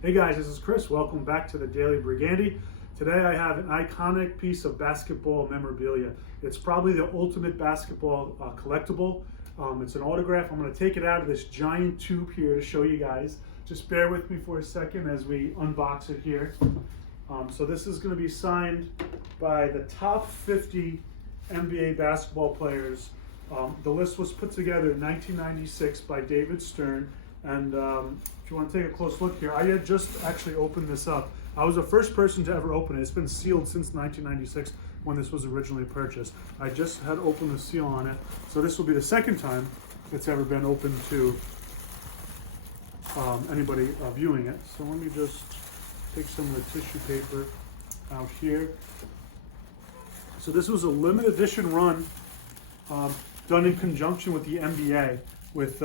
Hey guys, this is Chris. Welcome back to the Daily Brigandy. Today I have an iconic piece of basketball memorabilia. It's probably the ultimate basketball collectible. It's an autograph. I'm going to take it out of this giant tube here to show you guys. Just bear with me for a second as we unbox it here. So this is going to be signed by the top 50 NBA basketball players. The list was put together in 1996 by David Stern. And if you want to take a close look here, I had just actually opened this up. I was the first person to ever open it. It's been sealed since 1996 when this was originally purchased. I just had opened the seal on it. So this will be the second time it's ever been open to anybody viewing it. So let me just take some of the tissue paper out here. So this was a limited edition run done in conjunction with the NBA, with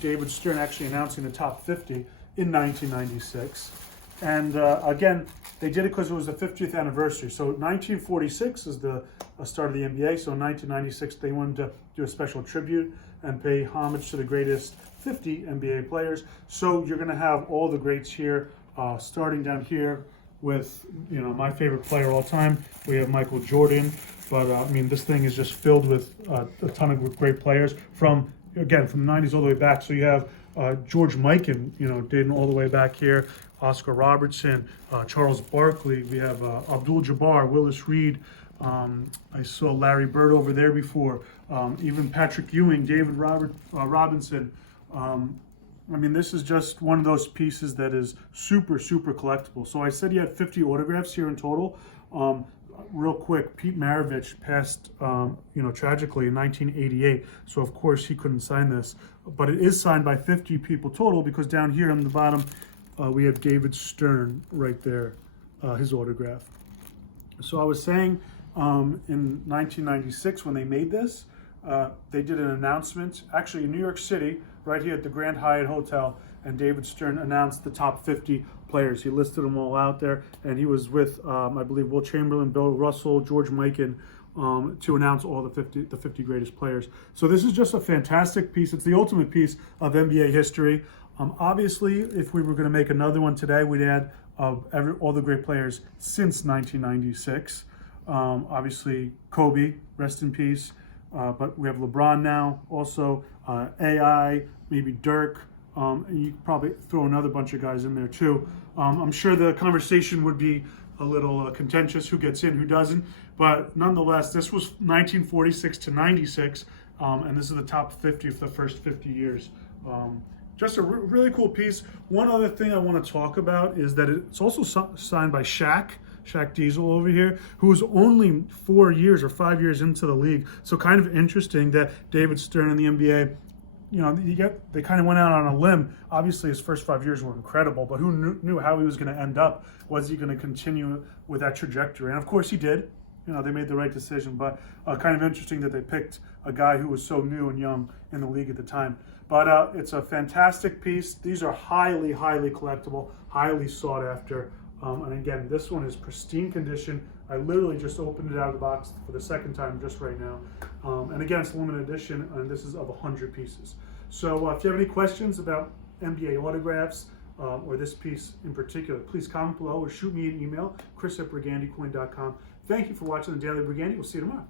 David Stern actually announcing the top 50 in 1996. And again, they did it because it was the 50th anniversary. So 1946 is the start of the NBA. So in 1996, they wanted to do a special tribute and pay homage to the greatest 50 NBA players. So you're going to have all the greats here, starting down here with, you know, my favorite player of all time. We have Michael Jordan. But I mean, this thing is just filled with a ton of great players from the 90s all the way back. So you have George Mikan, dating all the way back here, Oscar Robertson, Charles Barkley. We have Abdul-Jabbar, Willis Reed. I saw Larry Bird over there before. Even Patrick Ewing, David Robinson. I mean, this is just one of those pieces that is super, super collectible. So I said he had 50 autographs here in total. Real quick, Pete Maravich passed, tragically in 1988. So of course he couldn't sign this, but it is signed by 50 people total, because down here on the bottom, we have David Stern right there, his autograph. So I was saying, in 1996 when they made this, they did an announcement, actually in New York City, right here at the Grand Hyatt Hotel, and David Stern announced the top 50 players. He listed them all out there, and he was with, I believe, Will Chamberlain, Bill Russell, George Mikan, to announce all the 50 greatest players. So this is just a fantastic piece. It's the ultimate piece of NBA history. Obviously, if we were going to make another one today, we'd add all the great players since 1996. Obviously, Kobe, rest in peace. But we have LeBron now, also AI, maybe Dirk. And you could probably throw another bunch of guys in there too. I'm sure the conversation would be a little contentious, who gets in, who doesn't. But nonetheless, this was 1946 to 96, and this is the top 50 for the first 50 years. Just a really cool piece. One other thing I want to talk about is that it's also signed by Shaq Diesel over here, who was only 4 years or 5 years into the league. So kind of interesting that David Stern and the NBA, they kind of went out on a limb. Obviously, his first 5 years were incredible, but who knew how he was going to end up? Was he going to continue with that trajectory? And of course he did. They made the right decision, but kind of interesting that they picked a guy who was so new and young in the league at the time. But it's a fantastic piece. These are highly, highly collectible, highly sought after. And again, this one is pristine condition. I literally just opened it out of the box for the second time just right now. And again, it's a limited edition, and this is of 100 pieces. So if you have any questions about NBA autographs or this piece in particular, please comment below or shoot me an email, chris@brigandycoin.com. Thank you for watching the Daily Brigandy. We'll see you tomorrow.